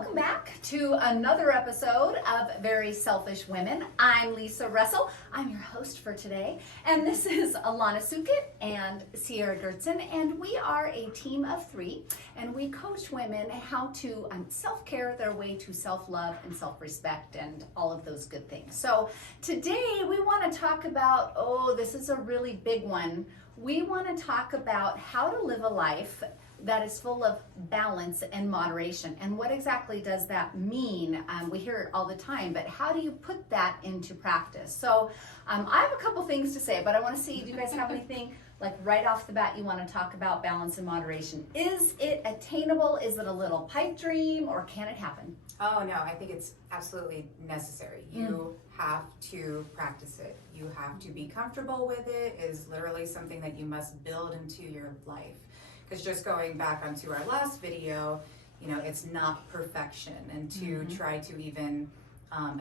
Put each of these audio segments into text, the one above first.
welcome back to another episode of Very Selfish Women. I'm Lisa Russell. I'm your host for today, and this is Alana Sukit and Sierra Gertzen, and we are a team of three, and we coach women how to self-care their way to self-love and self-respect and all of those good things. So today we want to talk about, this is a really big one. We want to talk about how to live a life that is full of balance and moderation. And what exactly does that mean? We hear it all the time, but how do you put that into practice? So I have a couple things to say, but I want to see, do you guys have anything like right off the bat you want to talk about balance and moderation? Is it attainable? Is it a little pipe dream, or can it happen? Oh no, I think it's absolutely necessary. You have to practice it. You have to be comfortable with it. It is literally something that you must build into your life. Because just going back onto our last video, it's not perfection, and to try to even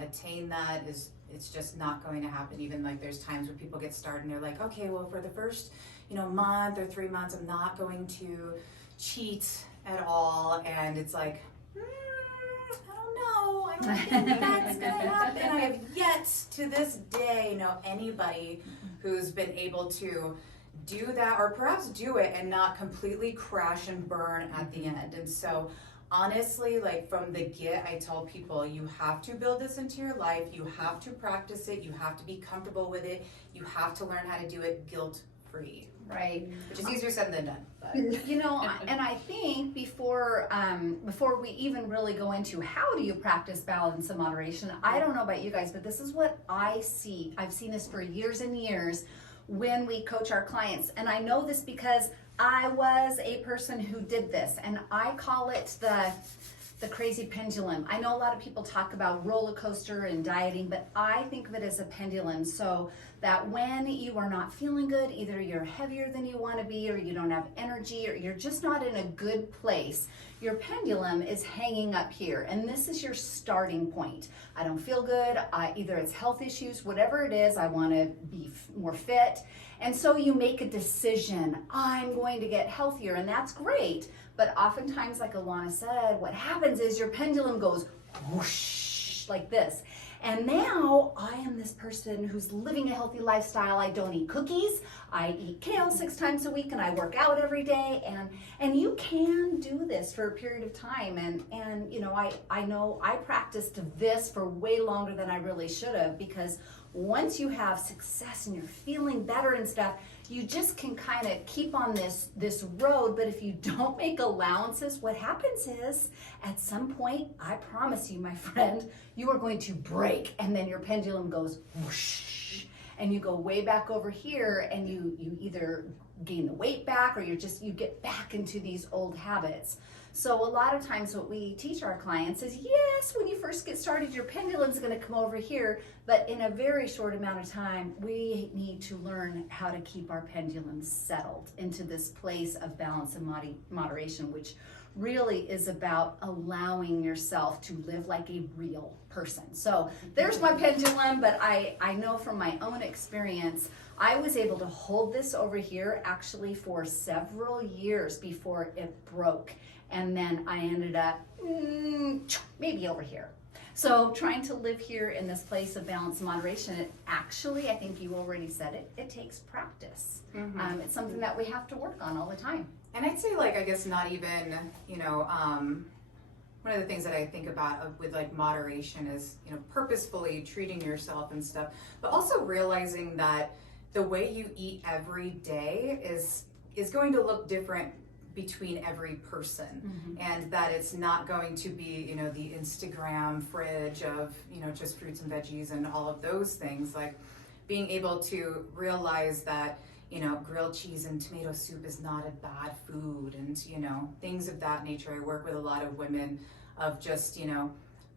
attain that it's just not going to happen. Even like there's times when people get started and they're like, okay, well for the first month or 3 months, I'm not going to cheat at all, and it's like, I don't think that's gonna happen. I have yet to this day know anybody who's been able to do that, or perhaps do it and not completely crash and burn at the end. And so honestly, like from the get, I tell people, you have to build this into your life, you have to practice it, you have to be comfortable with it, you have to learn how to do it guilt-free. Right. Which is easier said than done. But. And I think before we even really go into how do you practice balance and moderation, I don't know about you guys, but this is what I see. I've seen this for years and years when we coach our clients. And I know this because I was a person who did this, and I call it the crazy pendulum. I know a lot of people talk about roller coaster and dieting, but I think of it as a pendulum, so that when you are not feeling good, either you're heavier than you want to be, or you don't have energy, or you're just not in a good place, your pendulum is hanging up here, and this is your starting point. I don't feel good, either it's health issues, whatever it is, I want to be more fit, and so you make a decision, I'm going to get healthier, and that's great. But oftentimes, like Alana said, what happens is your pendulum goes whoosh, like this. And now I am this person who's living a healthy lifestyle. I don't eat cookies. I eat kale 6 times a week, and I work out every day. And you can do this for a period of time. And I know I practiced this for way longer than I really should have, because once you have success and you're feeling better and stuff, you just can kind of keep on this road. But if you don't make allowances, what happens is at some point, I promise you, my friend, you are going to break, and then your pendulum goes whoosh, and you go way back over here, and you either gain the weight back, or you get back into these old habits. So a lot of times what we teach our clients is, yes, when you first get started, your pendulum's going to come over here, but in a very short amount of time, we need to learn how to keep our pendulums settled into this place of balance and moderation, which really is about allowing yourself to live like a real person. So there's my pendulum, but I know from my own experience, I was able to hold this over here actually for several years before it broke. And then I ended up maybe over here. So trying to live here in this place of balance and moderation, it actually, I think you already said it, it takes practice. It's something that we have to work on all the time. And I'd say, like, I guess not even, one of the things that I think about with like moderation is, purposefully treating yourself and stuff, but also realizing that the way you eat every day is going to look different between every person, and that it's not going to be, the Instagram fridge of, just fruits and veggies and all of those things. Like being able to realize that, grilled cheese and tomato soup is not a bad food, and, things of that nature. I work with a lot of women of just,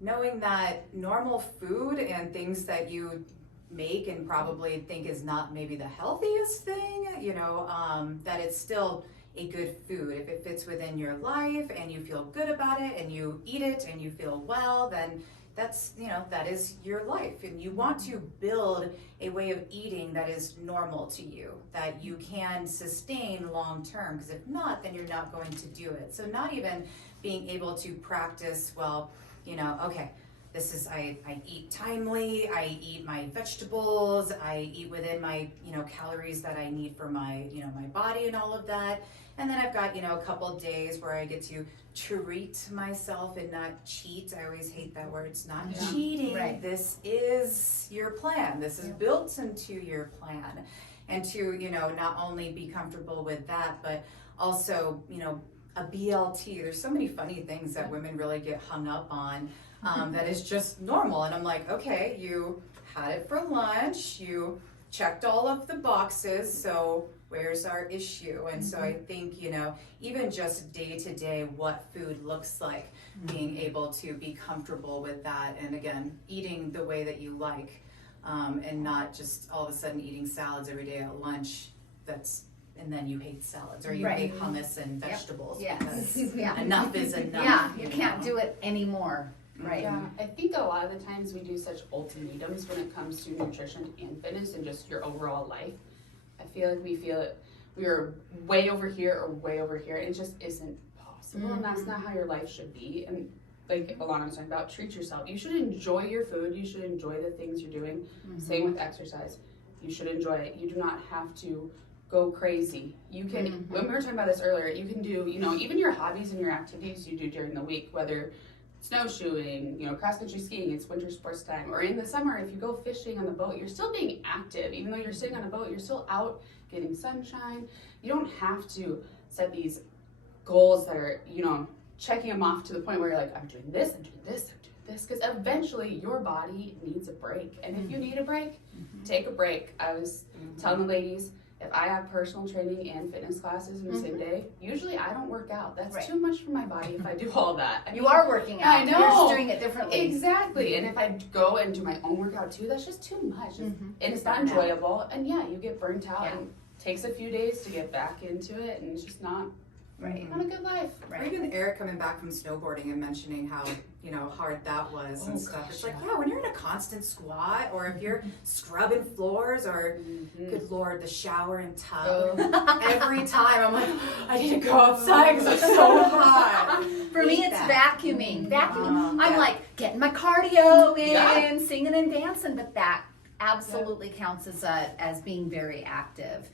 knowing that normal food and things that you make and probably think is not maybe the healthiest thing, that it's still a good food. If it fits within your life and you feel good about it and you eat it and you feel well, then that's, that is your life, and you want to build a way of eating that is normal to you, that you can sustain long term, because if not, then you're not going to do it. So not even being able to practice, well, okay, this is, I eat timely, I eat my vegetables, I eat within my, calories that I need for my, my body and all of that. And then I've got, a couple days where I get to treat myself and not cheat. I always hate that word. It's not cheating. Right. This is your plan. This is built into your plan. And to, not only be comfortable with that, but also, a BLT. There's so many funny things that women really get hung up on that is just normal. And I'm like, okay, you had it for lunch, you checked all of the boxes, so where's our issue? And so I think, even just day to day, what food looks like, being able to be comfortable with that. And again, eating the way that you like, and not just all of a sudden eating salads every day at lunch. And then you hate salads, or you hate hummus and vegetables. Because enough is enough. Yeah, you can't do it anymore. Right. Yeah, I think a lot of the times we do such ultimatums when it comes to nutrition and fitness and just your overall life. I feel like we are way over here or way over here, and it just isn't possible, and that's not how your life should be. And like Alana was talking about, treat yourself. You should enjoy your food. You should enjoy the things you're doing. Same with exercise. You should enjoy it. You do not have to go crazy. You can, when we were talking about this earlier, you can do, even your hobbies and your activities you do during the week, whether snowshoeing, cross-country skiing, it's winter sports time, or in the summer, if you go fishing on the boat, you're still being active. Even though you're sitting on a boat, you're still out getting sunshine. You don't have to set these goals that are, checking them off to the point where you're like, I'm doing this, I'm doing this, I'm doing this, because eventually your body needs a break. And if you need a break, take a break. I was telling the ladies, if I have personal training and fitness classes in the same day, usually I don't work out. That's too much for my body if I do all that. You are working out. I know. You're just doing it differently. Exactly. And if I go and do my own workout too, that's just too much. And it's not enjoyable. And you get burnt out. And it takes a few days to get back into it, and it's just not a good life. Or even Eric coming back from snowboarding and mentioning how, hard that was and stuff. It's like, when you're in a constant squat, or if you're scrubbing floors, or good Lord, the shower and tub. Every time I'm like, I need to go outside because it's so hot. For me, it's vacuuming. I'm like getting my cardio in, singing and dancing, but that absolutely counts as being very active.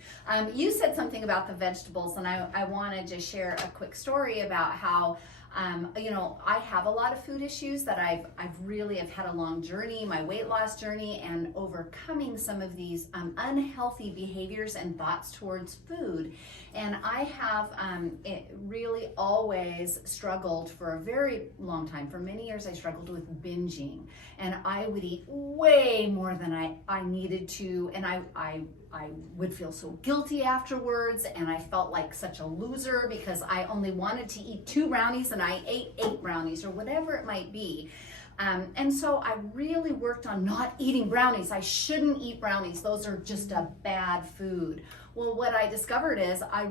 You said something about the vegetables, and I want to just share a quick story about how I have a lot of food issues that I've really have had a long journey, my weight loss journey, and overcoming some of these unhealthy behaviors and thoughts towards food. And I have really always struggled for a very long time. For many years, I struggled with binging, and I would eat way more than I needed to, and I would feel so guilty afterwards, and I felt like such a loser because I only wanted to eat 2 brownies and I ate 8 brownies, or whatever it might be. And so I really worked on not eating brownies. I shouldn't eat brownies. Those are just a bad food. Well, what I discovered is I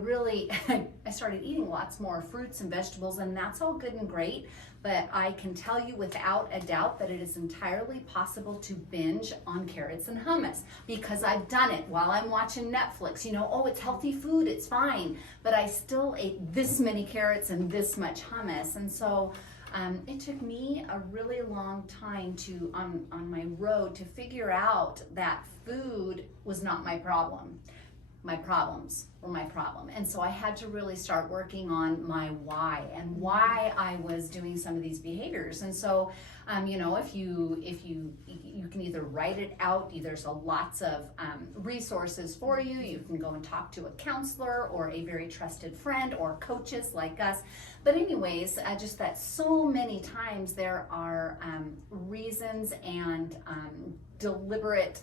started eating lots more fruits and vegetables, and that's all good and great. But I can tell you without a doubt that it is entirely possible to binge on carrots and hummus, because I've done it while I'm watching Netflix. It's healthy food, it's fine. But I still ate this many carrots and this much hummus. And so it took me a really long time to, on my road, to figure out that food was not my problem. My problems were my problem. And so I had to really start working on my why and why I was doing some of these behaviors. And so, if you can either write it out, there's lots of resources for you. You can go and talk to a counselor or a very trusted friend or coaches like us. But anyways, just that so many times there are reasons and deliberate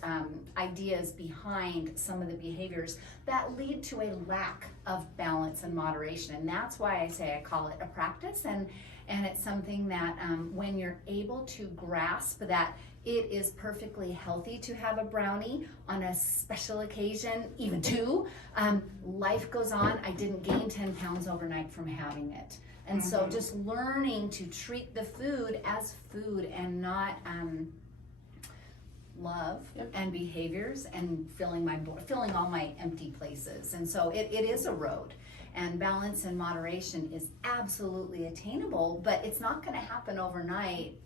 ideas behind some of the behaviors that lead to a lack of balance and moderation. And that's why I say I call it a practice, and it's something that when you're able to grasp that it is perfectly healthy to have a brownie on a special occasion, even 2, life goes on. I didn't gain 10 pounds overnight from having it. And so just learning to treat the food as food and not love and behaviors and filling all my empty places. And so it is a road, and balance and moderation is absolutely attainable, but it's not going to happen overnight.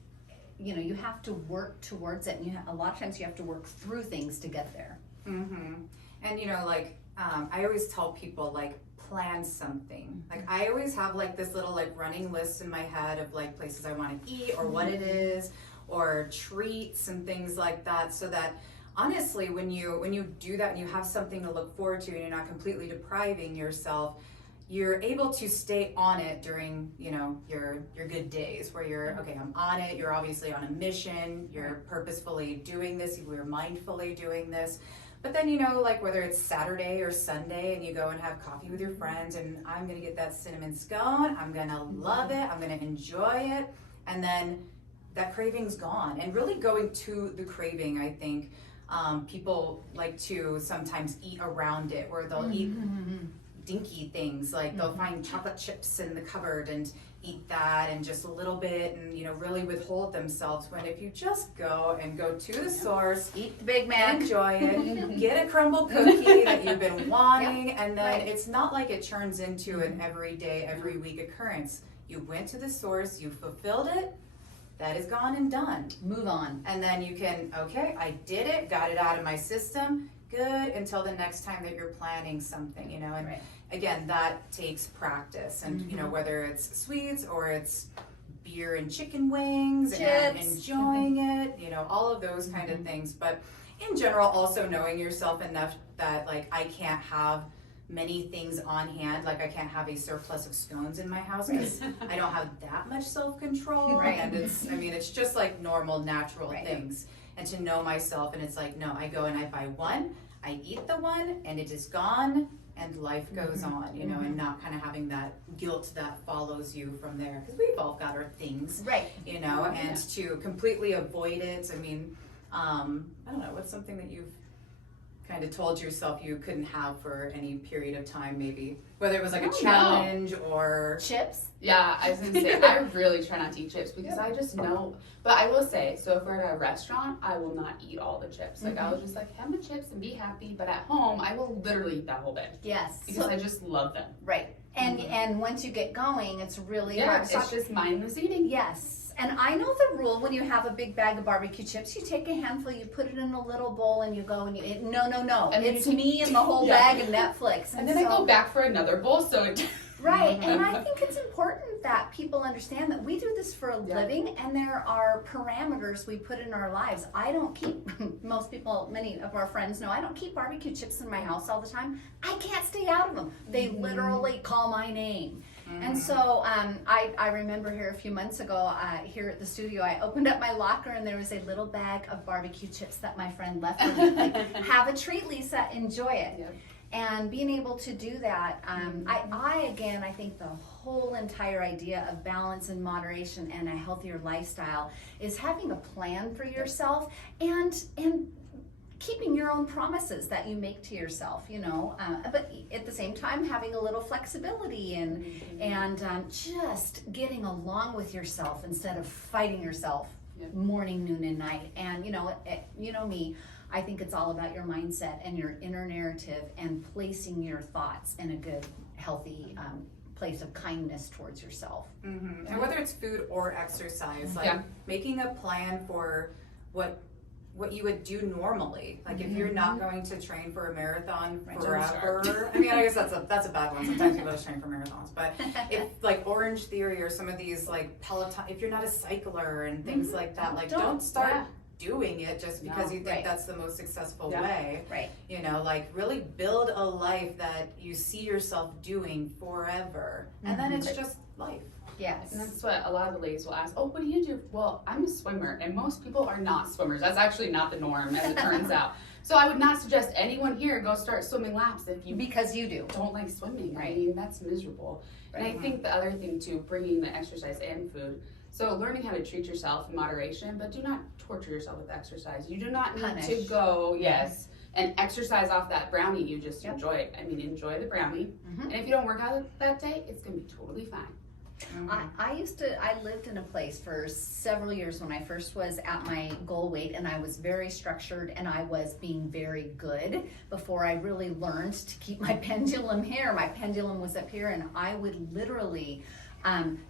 You know, you have to work towards it, and a lot of times you have to work through things to get there. And you know, like I always tell people, like, plan something. Like, I always have like this little like running list in my head of like places I want to eat or what it is, or treats and things like that, so that honestly when you do that and you have something to look forward to and you're not completely depriving yourself, you're able to stay on it during, you know, your good days where you're, okay, I'm on it. You're obviously on a mission. You're purposefully doing this. You're mindfully doing this. But then, you know, like whether it's Saturday or Sunday and you go and have coffee with your friends and I'm going to get that cinnamon scone. I'm going to love it. I'm going to enjoy it. And then that craving's gone. And really going to the craving, I think people like to sometimes eat around it, where they'll eat dinky things, like they'll find chocolate chips in the cupboard and eat that and just a little bit, and you know, really withhold themselves, when if you just go to the source, Eat the Big Mac, enjoy it, get a crumble cookie that you've been wanting, and then it's not like it turns into an everyday, every week occurrence. You went to the source, you fulfilled it, that is gone and done. Move on. And then you can, okay, I did it, got it out of my system, good, until the next time that you're planning something, you know. And again, that takes practice, and you know, whether it's sweets or it's beer and chicken wings and enjoying it, you know, all of those kind of things. But in general, also knowing yourself enough that like I can't have many things on hand, like I can't have a surplus of scones in my house because I don't have that much self-control, and it's just like normal, natural things. And to know myself, and it's like, no, I go and I buy one, I eat the one, and it is gone, and life goes on, you know, and not kind of having that guilt that follows you from there, because we've all got our things, you know, and to completely avoid it. I mean, I don't know, what's something that you've kind of told yourself you couldn't have for any period of time, maybe, whether it was like a challenge or chips? Yeah, I was gonna say, I really try not to eat chips because I just know, but I will say, so if we're at a restaurant, I will not eat all the chips. Like I will just like have my chips and be happy, but at home, I will literally eat that whole bag. Yes. Because I just love them. Right. And once you get going, it's really hard. It's just mindless eating. Yes. And I know the rule: when you have a big bag of barbecue chips, you take a handful, you put it in a little bowl, and you go and you eat. No. And it's me and the whole bag of Netflix. And then I go back for another bowl, so it... Right, and I think it's important that people understand that we do this for a living, and there are parameters we put in our lives. I don't keep, many of our friends know, I don't keep barbecue chips in my house all the time. I can't stay out of them. They literally call my name. And so I remember here a few months ago, here at the studio, I opened up my locker and there was a little bag of barbecue chips that my friend left for me. Like, have a treat, Lisa, enjoy it. Yep. And being able to do that, I think the whole entire idea of balance and moderation and a healthier lifestyle is having a plan for yourself and keeping your own promises that you make to yourself, you know, but at the same time having a little flexibility and just getting along with yourself instead of fighting yourself morning, noon, and night. And you know me, I think it's all about your mindset and your inner narrative and placing your thoughts in a good, healthy place of kindness towards yourself. And whether it's food or exercise, like making a plan for what you would do normally. Like if you're not going to train for a marathon forever, I mean, I guess that's a bad one. Sometimes people just train for marathons, but if like Orange Theory or some of these like Peloton, if you're not a cycler and things like that, like don't start doing it just because you think that's the most successful way. Right. You know, like really build a life that you see yourself doing forever. And then it's just life. Yes. And that's what a lot of the ladies will ask, oh, what do you do? Well, I'm a swimmer, and most people are not swimmers. That's actually not the norm, as it turns out. So I would not suggest anyone here go start swimming laps if you because you don't like swimming. Right. I mean, that's miserable. And I think the other thing too, bringing the exercise and food. So learning how to treat yourself in moderation, but do not torture yourself with exercise. You do not need to go, and exercise off that brownie you just enjoyed. I mean, enjoy the brownie. And if you don't work out that day, it's going to be totally fine. I lived in a place for several years when I first was at my goal weight, and I was very structured and I was being very good before I really learned to keep my pendulum here. My pendulum was up here, and I would literally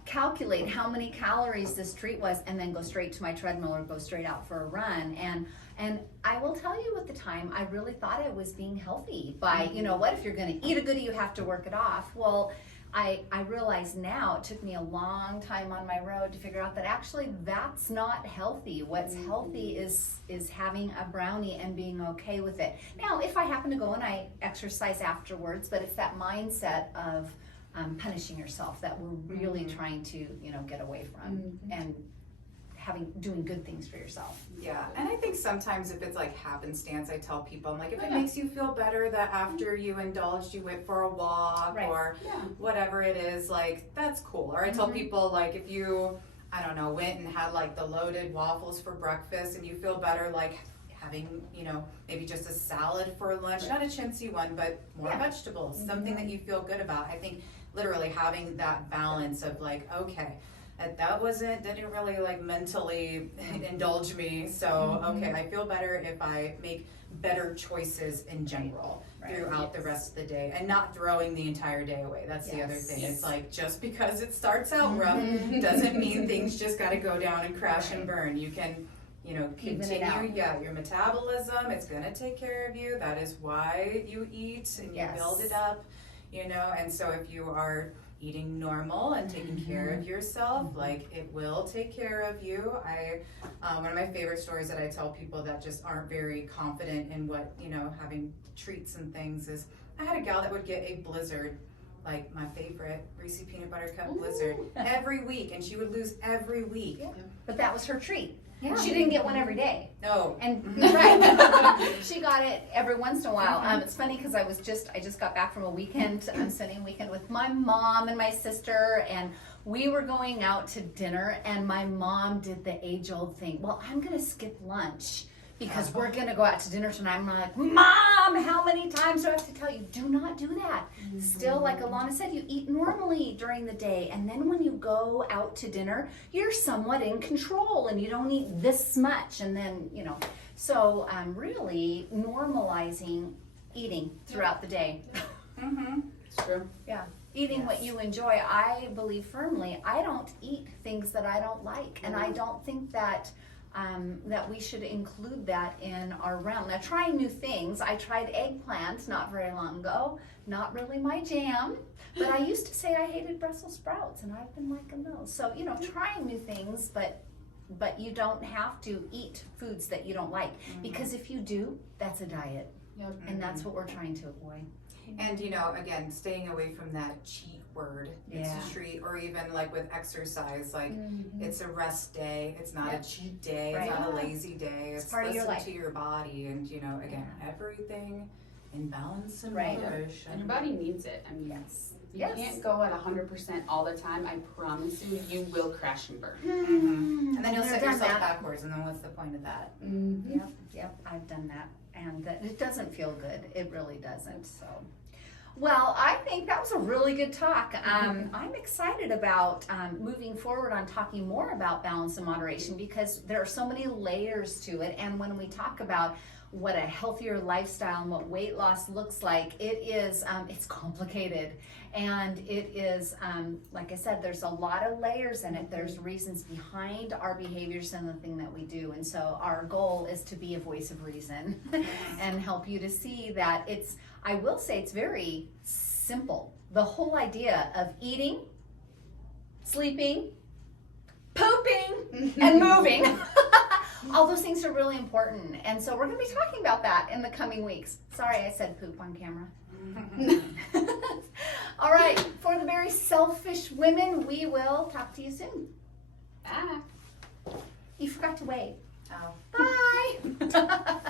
calculate how many calories this treat was and then go straight to my treadmill or go straight out for a run. And I will tell you, at the time, I really thought I was being healthy by, you know what, if you're going to eat a goodie, you have to work it off. Well, I realize now, it took me a long time on my road to figure out that actually that's not healthy. What's healthy is having a brownie and being okay with it. Now, if I happen to go and I exercise afterwards, but it's that mindset of punishing yourself that we're really trying to, you know, get away from, and doing good things for yourself. Yeah, and I think sometimes if it's like happenstance, I tell people, I'm like, if it makes you feel better that after you indulged, you went for a walk or whatever it is, like, that's cool. Or I tell people, like, if you, I don't know, went and had like the loaded waffles for breakfast and you feel better, like having, you know, maybe just a salad for lunch, not a chintzy one, but more vegetables, something that you feel good about. I think literally having that balance of like, okay, that didn't really like mentally indulge me, so okay, I feel better if I make better choices in general throughout the rest of the day, and not throwing the entire day away. That's the other thing. It's like, just because it starts out rough doesn't mean things just got to go down and crash and burn. You can, you know, continue your metabolism. It's gonna take care of you. That is why you eat and you build it up, you know. And so if you are eating normal and taking care of yourself, like, it will take care of you. One of my favorite stories that I tell people that just aren't very confident in what, you know, having treats and things is, I had a gal that would get a Blizzard, like my favorite Reese Peanut Butter Cup Blizzard, every week, and she would lose every week. But that was her treat. She didn't get one every day. No. And she got it every once in a while. It's funny because I just got back from a weekend. I'm spending a weekend with my mom and my sister, and we were going out to dinner, and my mom did the age-old thing. Well, I'm gonna skip lunch because we're gonna go out to dinner tonight. I'm like, Mom, how many times do I have to tell you? Do not do that. Still, like Alana said, you eat normally during the day, and then when you go out to dinner, you're somewhat in control, and you don't eat this much, and then, you know. So really normalizing eating throughout the day. It's true. Yeah. Eating what you enjoy. I believe firmly, I don't eat things that I don't like, and I don't think that that we should include that in our realm. Now, trying new things. I tried eggplant not very long ago. Not really my jam, but I used to say I hated Brussels sprouts, and I've been liking those. So, you know, trying new things, but you don't have to eat foods that you don't like, because if you do, that's a diet, and that's what we're trying to avoid. And, you know, again, staying away from that cheat word. It's a treat, or even like with exercise, like it's a rest day. It's not a cheat day. It's not a lazy day. It's part of your life. To your body, and, you know, again, everything in balance and moderation. And your body needs it. I mean, you can't go at 100% all the time. I promise you, you will crash and burn. And then you'll set yourself backwards, and then what's the point of that? Yep, I've done that, and it doesn't feel good. It really doesn't. So, well, I think that was a really good talk. I'm excited about moving forward on talking more about balance and moderation, because there are so many layers to it. And when we talk about what a healthier lifestyle and what weight loss looks like, it is it's complicated, and it is like I said, there's a lot of layers in it. There's reasons behind our behaviors and the thing that we do, and so our goal is to be a voice of reason and help you to see that I will say it's very simple. The whole idea of eating, sleeping, pooping, and moving. All those things are really important. And so we're going to be talking about that in the coming weeks. Sorry, I said poop on camera. All right. For the very selfish women, we will talk to you soon. Bye. You forgot to wave. Oh. Bye.